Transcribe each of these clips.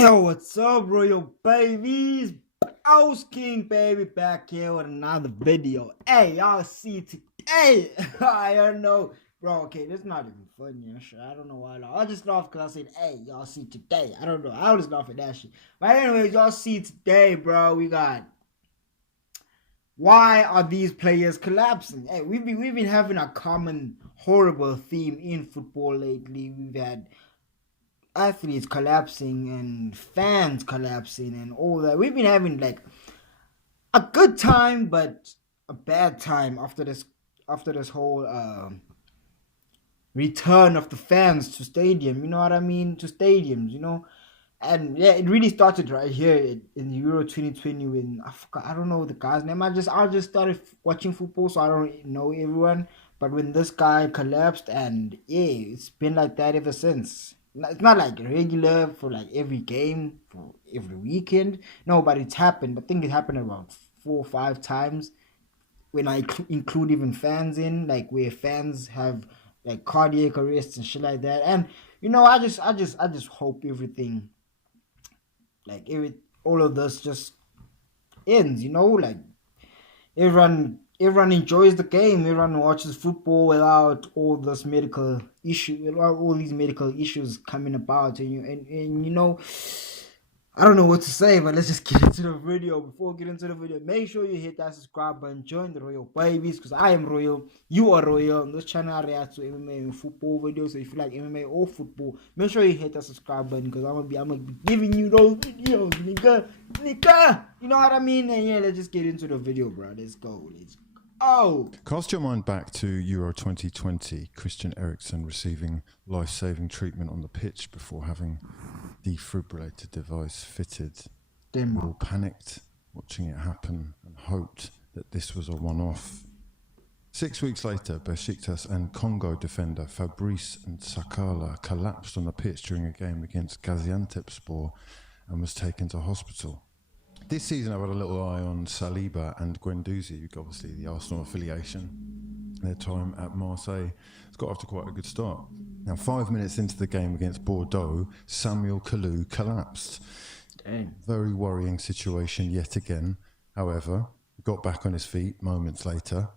Yo, what's up, Royal Babies? House King, baby, back here with another video. Hey, y'all see today? I don't know, bro. Okay, this is not even funny. I don't know why. I just laugh because I said, hey, y'all see today. I don't know. I always laugh at that shit. But anyways, y'all see today, bro. We got. Why are these players collapsing? Hey, we've been having a common horrible theme in football lately. We've had athletes collapsing and fans collapsing and all that. We've been having like a good time, but a bad time after this whole return of the fans to stadium. You know what I mean? To stadiums, you know. And yeah, it really started right here in Euro 2020 when I don't know the guy's name. I just started watching football, so I don't know everyone. But when this guy collapsed, and yeah, it's been like that ever since. It's not like regular for like every game for every weekend. No, but it's happened. I think it happened around 4 or 5 times when I include even fans in, like where fans have like cardiac arrests and shit like that. And I just hope everything like all of this just ends, like everyone enjoys the game, everyone watches football without without all these medical issues coming about. And I don't know what to say, but let's just get into the video. Before we get into the video, make sure you hit that subscribe button, join the Royal Babies, because I am Royal, you are Royal. On this channel, I react to MMA and football videos. So if you like MMA or football, make sure you hit that subscribe button, because I'm gonna be giving you those videos, nigga. You know what I mean? And yeah, let's just get into the video, bro. Let's go. Cast your mind back to Euro 2020, Christian Eriksen receiving life-saving treatment on the pitch before having defibrillator device fitted. We all panicked watching it happen and hoped that this was a one-off. 6 weeks later, Besiktas and Congo defender Fabrice Nsakala collapsed on the pitch during a game against Gaziantepspor and was taken to hospital. This season I've had a little eye on Saliba and Guendouzi, obviously the Arsenal affiliation. Their time at Marseille has got off to quite a good start. Now 5 minutes into the game against Bordeaux, Samuel Kalou collapsed. Dang. Very worrying situation yet again. However, he got back on his feet moments later,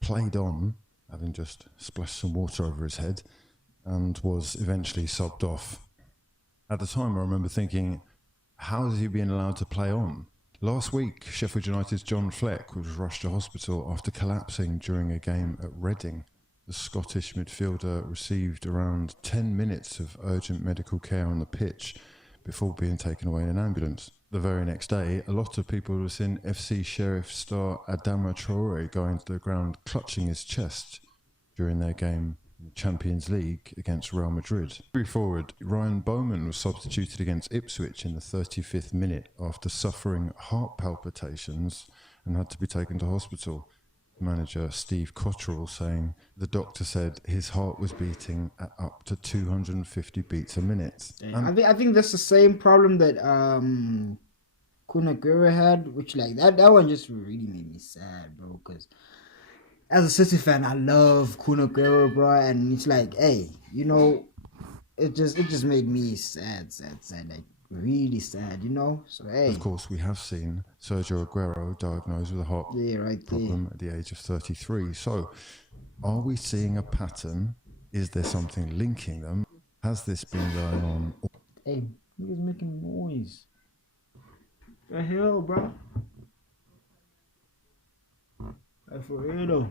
played on, having just splashed some water over his head, and was eventually subbed off. At the time I remember thinking, how is he being allowed to play on? Last week, Sheffield United's John Fleck was rushed to hospital after collapsing during a game at Reading. The Scottish midfielder received around 10 minutes of urgent medical care on the pitch before being taken away in an ambulance. The very next day, a lot of people were seen FC Sheriff star Adama Traore going to the ground clutching his chest during their game in the Champions League against Real Madrid. Moving forward, Ryan Bowman was substituted against Ipswich in the 35th minute after suffering heart palpitations and had to be taken to hospital. Manager Steve Cotterill saying the doctor said his heart was beating at up to 250 beats a minute. I think that's the same problem that Kun Aguero had, which like that one just really made me sad, bro, because as a City fan, I love Kun Aguero, bro, and it's like, hey, it just made me sad, like really sad, So hey, of course, we have seen Sergio Aguero diagnosed with a heart problem at the age of 33. So, are we seeing a pattern? Is there something linking them? Has this been going on? Hey, who's making noise? The hell, bro? For real though.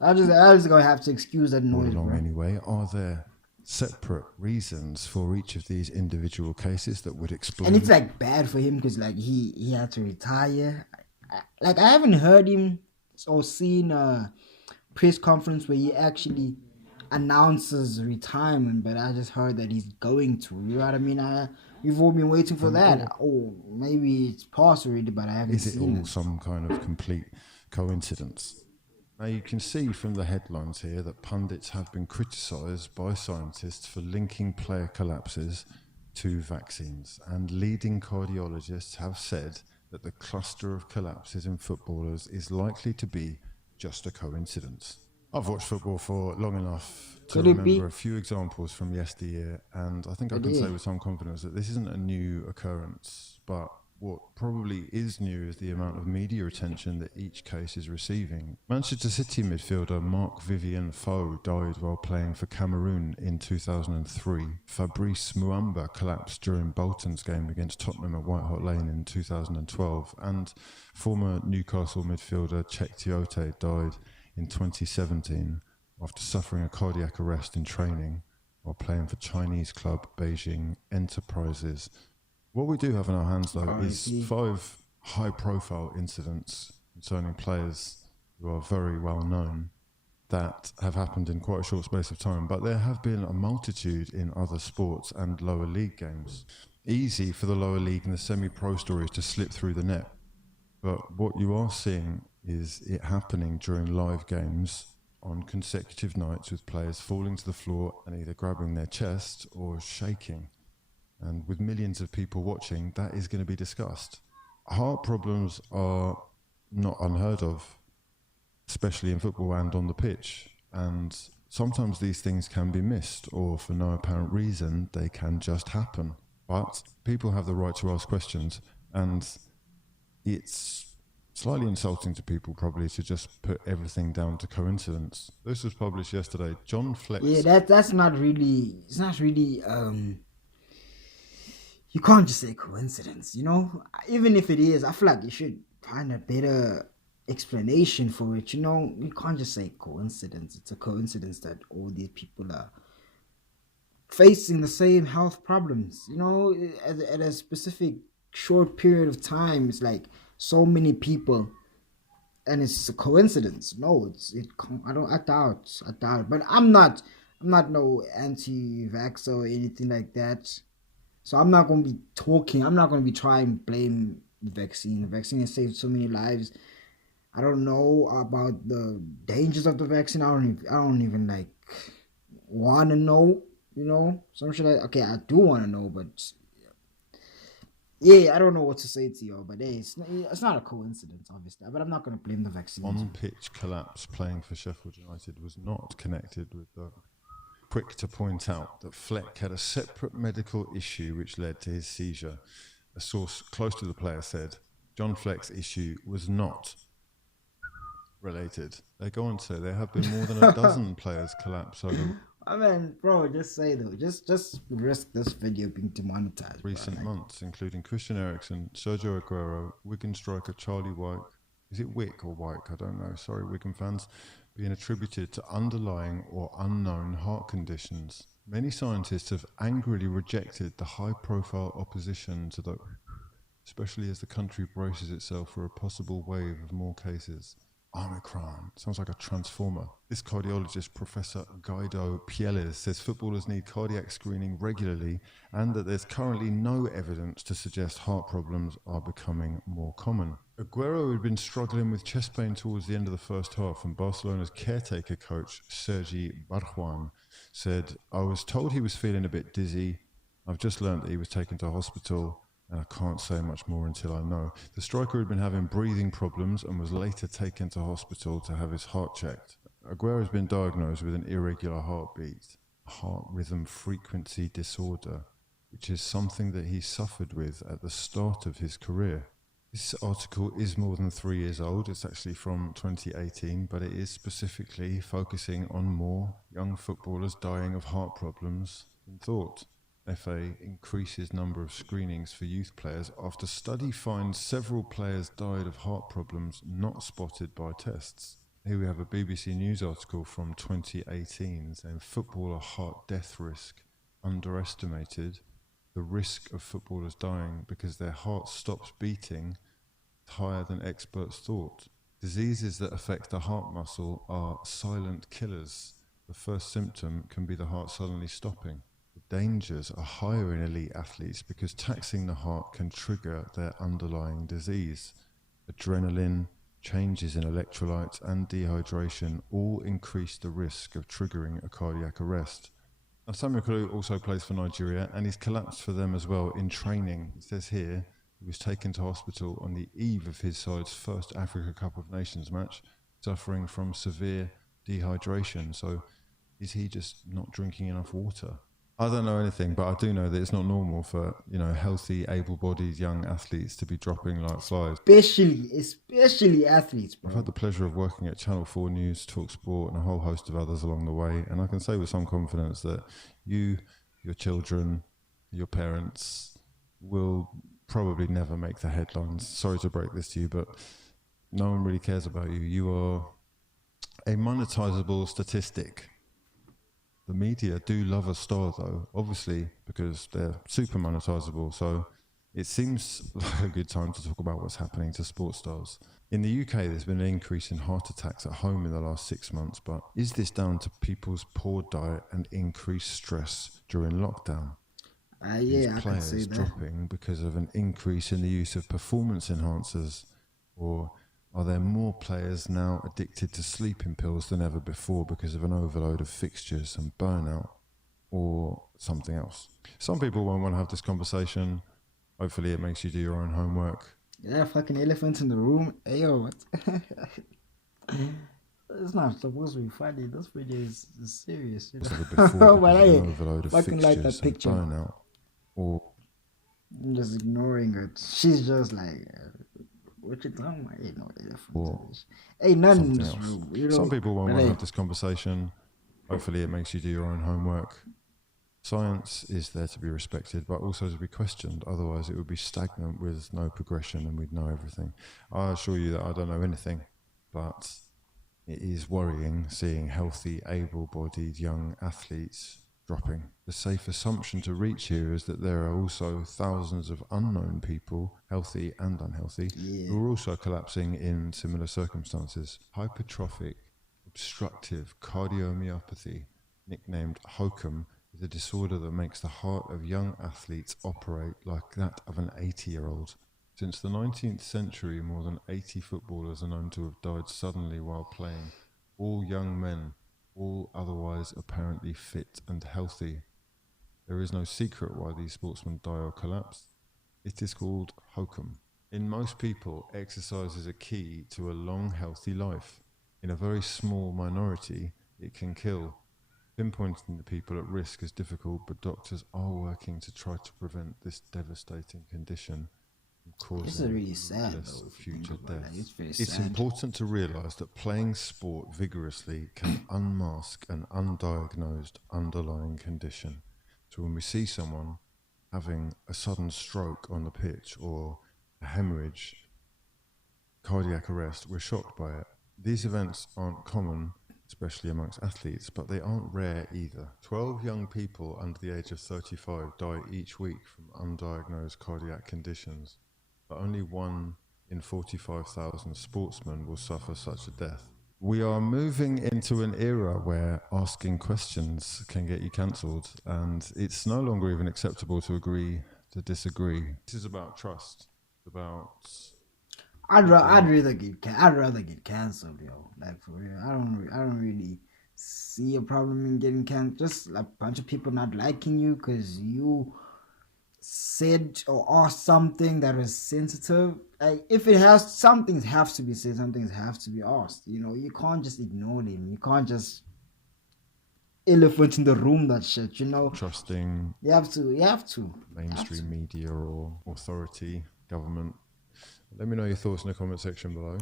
I just gonna have to excuse that noise, bro. Anyway, are there separate reasons for each of these individual cases that would explain? And it's like bad for him because like he had to retire. I haven't heard him or seen a press conference where he actually announces retirement, but I just heard that he's going to. You know what I mean? We've all been waiting for that. Or maybe it's past already, but I haven't seen it. Is it all some kind of complete coincidence? Now you can see from the headlines here that pundits have been criticised by scientists for linking player collapses to vaccines, and leading cardiologists have said that the cluster of collapses in footballers is likely to be just a coincidence. I've watched football for long enough to Could it remember be? a few examples from yesteryear, and I think I It can say is. with some confidence that this isn't a new occurrence, but what probably is new is the amount of media attention that each case is receiving. Manchester City midfielder Marc-Vivien Foe died while playing for Cameroon in 2003. Fabrice Muamba collapsed during Bolton's game against Tottenham at White Hart Lane in 2012, and former Newcastle midfielder Cheick Tiote died in 2017 after suffering a cardiac arrest in training while playing for Chinese club Beijing Enterprises. What we do have in our hands, though, is R.I.P. 5 high-profile incidents concerning players who are very well known that have happened in quite a short space of time, but there have been a multitude in other sports and lower league games. Easy for the lower league and the semi-pro stories to slip through the net, but what you are seeing is it happening during live games on consecutive nights with players falling to the floor and either grabbing their chest or shaking. And with millions of people watching, that is going to be discussed. Heart problems are not unheard of, especially in football and on the pitch. And sometimes these things can be missed, or for no apparent reason, they can just happen. But people have the right to ask questions, and it's slightly insulting to people probably to just put everything down to coincidence. This was published yesterday. John Flex. Yeah, that's not really. It's not really. You can't just say coincidence. Even if it is, I feel like you should find a better explanation for it. You can't just say coincidence. It's a coincidence that all these people are facing the same health problems. At a specific short period of time, it's like so many people, and it's a coincidence. No, I don't. I doubt. But I'm not no anti-vax or anything like that. So I'm not gonna be talking. I'm not gonna be trying to blame the vaccine. The vaccine has saved so many lives. I don't know about the dangers of the vaccine. I don't even like want to know. Some shit. Okay, I do want to know, but yeah, I don't know what to say to you. But hey, it's not a coincidence, obviously. But I'm not gonna blame the vaccine. On-pitch collapse playing for Sheffield United was not connected with the... Quick to point out that Fleck had a separate medical issue which led to his seizure. A source close to the player said John Fleck's issue was not related. They go on to say there have been more than a dozen players collapse over... I mean, bro, just say though, just risk this video being demonetized. Recent months, including Christian Eriksen, Sergio Aguero, Wigan striker Charlie Wyke, is it Wick or Wyke? I don't know. Sorry, Wigan fans. Being attributed to underlying or unknown heart conditions. Many scientists have angrily rejected the high-profile opposition to the, especially as the country braces itself for a possible wave of more cases. Omicron sounds like a transformer. This cardiologist, Professor Guido Pieles, says footballers need cardiac screening regularly and that there's currently no evidence to suggest heart problems are becoming more common. Aguero had been struggling with chest pain towards the end of the first half, and Barcelona's caretaker coach, Sergi Barjuan, said, "I was told he was feeling a bit dizzy. I've just learnt that he was taken to hospital, and I can't say much more until I know." The striker had been having breathing problems and was later taken to hospital to have his heart checked. Aguero has been diagnosed with an irregular heartbeat, heart rhythm frequency disorder, which is something that he suffered with at the start of his career. This article is more than 3 years old. It's actually from 2018, but it is specifically focusing on more young footballers dying of heart problems than thought. FA increases number of screenings for youth players after study finds several players died of heart problems not spotted by tests. Here we have a BBC News article from 2018 saying footballer heart death risk underestimated. The risk of footballers dying because their heart stops beating higher than experts thought. Diseases that affect the heart muscle are silent killers. The first symptom can be the heart suddenly stopping. The dangers are higher in elite athletes because taxing the heart can trigger their underlying disease. Adrenaline, changes in electrolytes and dehydration all increase the risk of triggering a cardiac arrest. Now, Samuel Kalu also plays for Nigeria and he's collapsed for them as well in training. It says here he was taken to hospital on the eve of his side's first Africa Cup of Nations match, suffering from severe dehydration. So is he just not drinking enough water? I don't know anything, but I do know that it's not normal for, healthy, able-bodied young athletes to be dropping like flies. Especially athletes, bro. I've had the pleasure of working at Channel 4 News, TalkSport, and a whole host of others along the way, and I can say with some confidence that you, your children, your parents will probably never make the headlines. Sorry to break this to you, but no one really cares about you. You are a monetizable statistic. The media do love a star, though, obviously, because they're super monetizable. So it seems like a good time to talk about what's happening to sports stars. In the UK, there's been an increase in heart attacks at home in the last 6 months, but is this down to people's poor diet and increased stress during lockdown? Yeah, I can say Players that. dropping because of an increase in the use of performance enhancers, or are there more players now addicted to sleeping pills than ever before because of an overload of fixtures and burnout, or something else? Some people won't want to have this conversation. Hopefully it makes you do your own homework. Yeah, fucking elephant in the room. Hey, yo, what? It's not supposed to be funny. This video is serious, you Before know. because But of hey, an overload of fucking like that fixtures and picture. burnout, or I'm just ignoring it. She's just like, what you talking about? Ain't no elephant. Or Ain't nothing in something this else. room. You know? Some people won't But want to hey, have this conversation. Hopefully it makes you do your own homework. Science is there to be respected, but also to be questioned. Otherwise it would be stagnant with no progression and we'd know everything. I assure you that I don't know anything, but it is worrying seeing healthy, able-bodied young athletes dropping. The safe assumption to reach here is that there are also thousands of unknown people, healthy and unhealthy, who are also collapsing in similar circumstances. Hypertrophic obstructive cardiomyopathy, nicknamed HOCM, is a disorder that makes the heart of young athletes operate like that of an 80-year-old. Since the 19th century, more than 80 footballers are known to have died suddenly while playing. All young men, all otherwise apparently fit and healthy. There is no secret why these sportsmen die or collapse. It is called HOCM. In most people, exercise is a key to a long, healthy life. In a very small minority, it can kill. Pinpointing the people at risk is difficult, but doctors are working to try to prevent this devastating condition. this is really sad, Less though. If you future think about death. it. It's very It's sad. important to realise that playing sport vigorously can unmask an undiagnosed underlying condition. So when we see someone having a sudden stroke on the pitch or a hemorrhage, cardiac arrest, we're shocked by it. These events aren't common, especially amongst athletes, but they aren't rare either. 12 young people under the age of 35 die each week from undiagnosed cardiac conditions, but only 1 in 45,000 sportsmen will suffer such a death. We are moving into an era where asking questions can get you cancelled, and it's no longer even acceptable to agree to disagree. This is about trust, about... I'd rather get cancelled, yo. Like, for real, I don't really see a problem in getting canceled. Just like a bunch of people not liking you because you said or asked something that was sensitive. Like, if it has, some things have to be said, some things have to be asked. You know, you can't just ignore them. You can't just elephant in the room that shit. You know, trusting you have to. mainstream media or authority, government. Let me know your thoughts in the comment section below.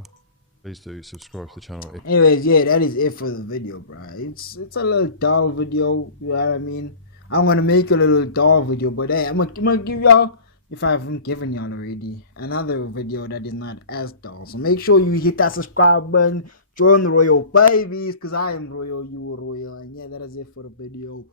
Please do subscribe to the channel. Anyways, yeah, that is it for the video, bro. It's a little dull video, you know what I mean? I'm gonna make a little dull video, but hey, I'm gonna give y'all, if I haven't given y'all already, another video that is not as dull. So make sure you hit that subscribe button, join the Royal Babies, because I am Royal, you are Royal, and yeah, that is it for the video.